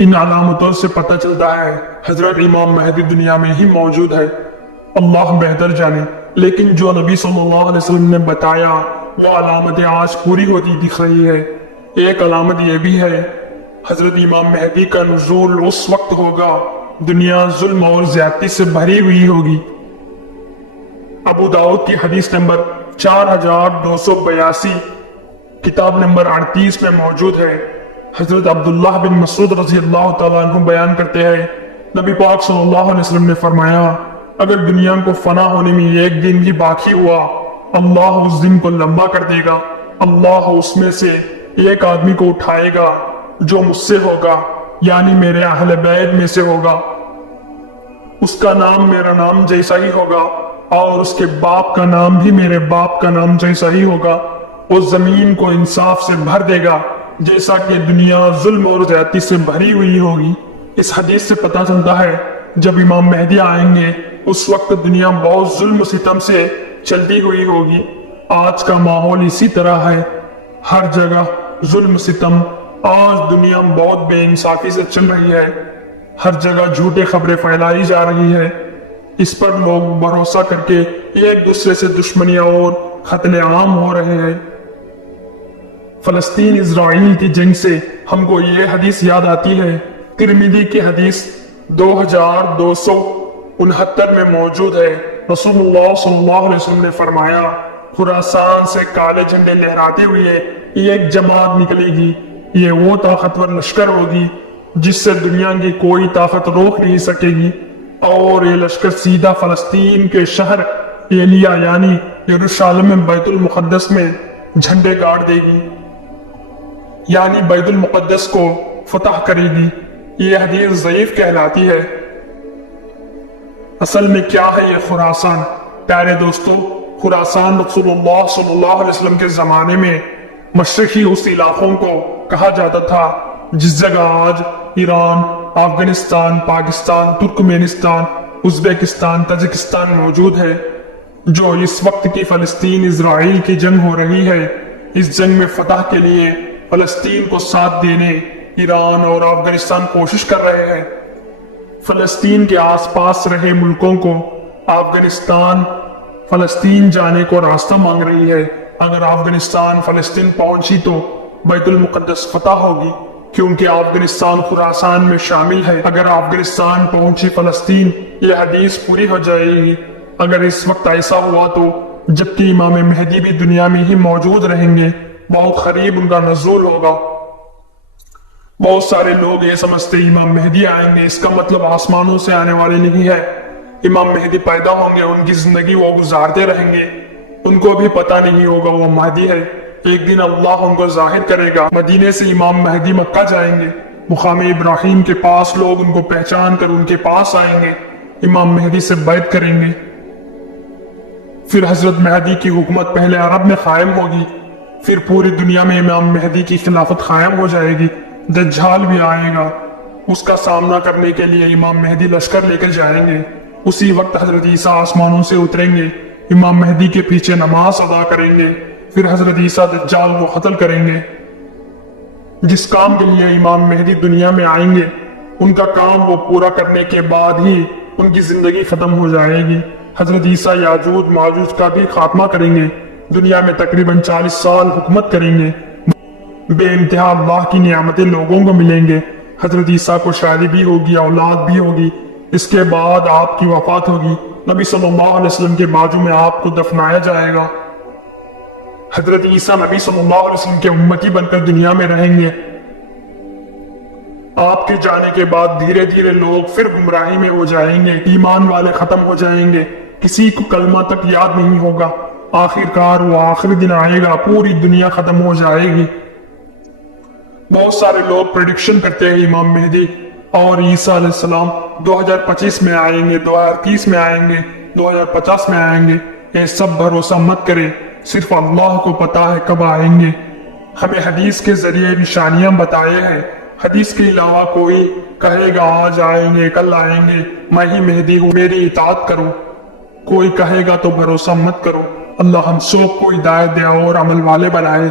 इन अलामतों से पता चलता है हजरत इमाम महदी दुनिया में ही मौजूद है। अल्लाह बेहतर जाने, लेकिन जो नबी सल्लल्लाहु अलैहि वसल्लम ने बताया वो अलामतें आज पूरी होती दिख रही है। एक अलामत यह भी है, हजरत इमाम महदी का नुज़ूल उस वक्त होगा दुनिया जुल्म और ज्यादती से भरी हुई होगी। अबू दाऊद की हदीस नंबर 4282, किताब नंबर 38 में मौजूद है। हजरत अब्दुल्लाह बिन मसूद रज़ी अल्लाह तआला अन्हु बयान करते हैं, नबी पाक सल्लल्लाहु अलैहि वसल्लम ने फरमाया, अगर दुनिया को फना होने में एक दिन भी बाकी हुआ, अल्लाह उस दिन को लंबा कर देगा। अल्लाह उसमें से एक आदमी को उठाएगा जो मुझसे होगा, यानी मेरे अहले बैत में से होगा। उसका नाम मेरा नाम जैसा ही होगा और उसके बाप का नाम भी मेरे बाप का नाम जैसा ही होगा। वो जमीन को इंसाफ से भर देगा जैसा कि दुनिया जुल्म और ज्यादती से भरी हुई होगी। इस हदीस से पता चलता है जब इमाम मेहदी आएंगे उस वक्त दुनिया बहुत जुल्म सितम से चलती हुई होगी। आज का माहौल इसी तरह है, हर जगह जुल्म सितम। आज दुनिया बहुत बेइंसाफी से चल रही है, हर जगह झूठे खबरें फैलाई जा रही है। इस पर लोग भरोसा करके एक दूसरे से दुश्मनियां और खतले आम हो रहे हैं। फलस्तीन इजराइल की जंग से हमको ये हदीस याद आती है। तिरमिदी की हदीस 2269 में मौजूद है। रसूलुल्लाह सल्लल्लाहु अलैहि वसल्लम ने फरमाया, खुरासान से काले झंडे लहराते हुए एक जमात निकलेगी। ये वो ताकतवर लश्कर होगी जिससे दुनिया की कोई ताकत रोक नहीं सकेगी, और ये लश्कर सीधा फलस्तीन के शहर एलिया यानी यरूशलेम में बैतुल मुक़द्दस में झंडे गाड़ देगी, यानी बैतुल मुक़द्दस को फतह करेगी। ये हदीस ज़ईफ कहलाती है। असल में क्या है ये खुरासान? प्यारे दोस्तों, खुरासान रसूलुल्लाह सल्लल्लाहु अलैहि वसल्लम के जमाने में मशरकी उस इलाकों को कहा जाता था जिस जगह आज Iran, Afghanistan, Pakistan, Turkmenistan, Uzbekistan, Tajikistan मौजूद है। जो इस वक्त की फलस्तीन इजराइल की जंग हो रही है, इस जंग में फतह के लिए फलस्तीन को साथ देने ईरान और अफगानिस्तान कोशिश कर रहे हैं। फलस्तीन के आसपास रहे मुल्कों को अफगानिस्तान फलस्तीन जाने को रास्ता मांग रही है। अगर अफगानिस्तान फलस्तीन पहुंची तो बैतुल मुक़द्दस फतह होगी, क्योंकि अफगानिस्तान खुरासान में शामिल है। अगर अफगानिस्तान पहुंची फलस्तीन, यह हदीस पूरी हो जाएगी। अगर इस वक्त ऐसा हुआ तो जबकि इमाम मेहदी भी दुनिया में ही मौजूद रहेंगे, बहुत करीब उनका नज़ूल होगा। बहुत सारे लोग ये समझते इमाम मेहदी आएंगे, इसका मतलब आसमानों से आने वाले नहीं है। इमाम मेहदी पैदा होंगे, उनकी जिंदगी वो गुजारते रहेंगे, उनको भी पता नहीं होगा वो महदी है। एक दिन अल्लाह उनको जाहिर करेगा। मदीने से इमाम मेहदी मक्का जाएंगे, मुकाम इब्राहिम के पास लोग उनको पहचान कर उनके पास आएंगे, इमाम मेहदी से बैत करेंगे। फिर हजरत मेहदी की हुकूमत पहले अरब में कायम होगी, फिर पूरी दुनिया में इमाम मेहदी की खिलाफत कायम हो जाएगी। दज्जाल भी आएगा, उसका सामना करने के लिए इमाम मेहदी लश्कर लेकर जाएंगे। उसी वक्त हजरत ईसा आसमानों से उतरेंगे, इमाम मेहदी के पीछे नमाज अदा करेंगे, फिर हजरत ईसा दज्जाल को कत्ल करेंगे। जिस काम के लिए इमाम मेहदी दुनिया में आएंगे, उनका काम वो पूरा करने के बाद ही उनकी जिंदगी खत्म हो जाएगी। हजरत ईसा याजूज माजूज का भी खात्मा करेंगे, दुनिया में तकरीबन 40 साल हुकूमत करेंगे। बेइंतहा अल्लाह की नियामतें लोगों को मिलेंगे। हजरत ईसा को शादी भी होगी, औलाद भी होगी। इसके बाद आपकी वफात होगी, नबी सल्लल्लाहु अलैहि वसल्लम के बाजू में आपको दफनाया जाएगा। हजरत ईसा नबी सल्लल्लाहु अलैहि वसल्लम के उम्मती बनकर दुनिया में रहेंगे। आपके जाने के बाद धीरे धीरे लोग फिर गुमराही में हो जाएंगे, ईमान वाले खत्म हो जाएंगे, किसी को कलमा तक याद नहीं होगा। आखिरकार वो आखिरी दिन आएगा, पूरी दुनिया खत्म हो जाएगी। बहुत सारे लोग प्रेडिक्शन करते हैं इमाम मेहदी और ईसा अलैहिस्सलाम 2025 में आएंगे, 2030 में आएंगे, 2050 में आएंगे। ये सब भरोसा मत करें, सिर्फ अल्लाह को पता है कब आएंगे। हमें हदीस के जरिए निशानियां बताए हैं। हदीस के अलावा कोई कहेगा आज आएंगे, कल आएंगे, मैं ही मेहदी हूँ, मेरी इताअत करो, कोई कहेगा तो भरोसा मत करो। अल्लाह हम सब को हिदायत दे और अमल वाले बनाए।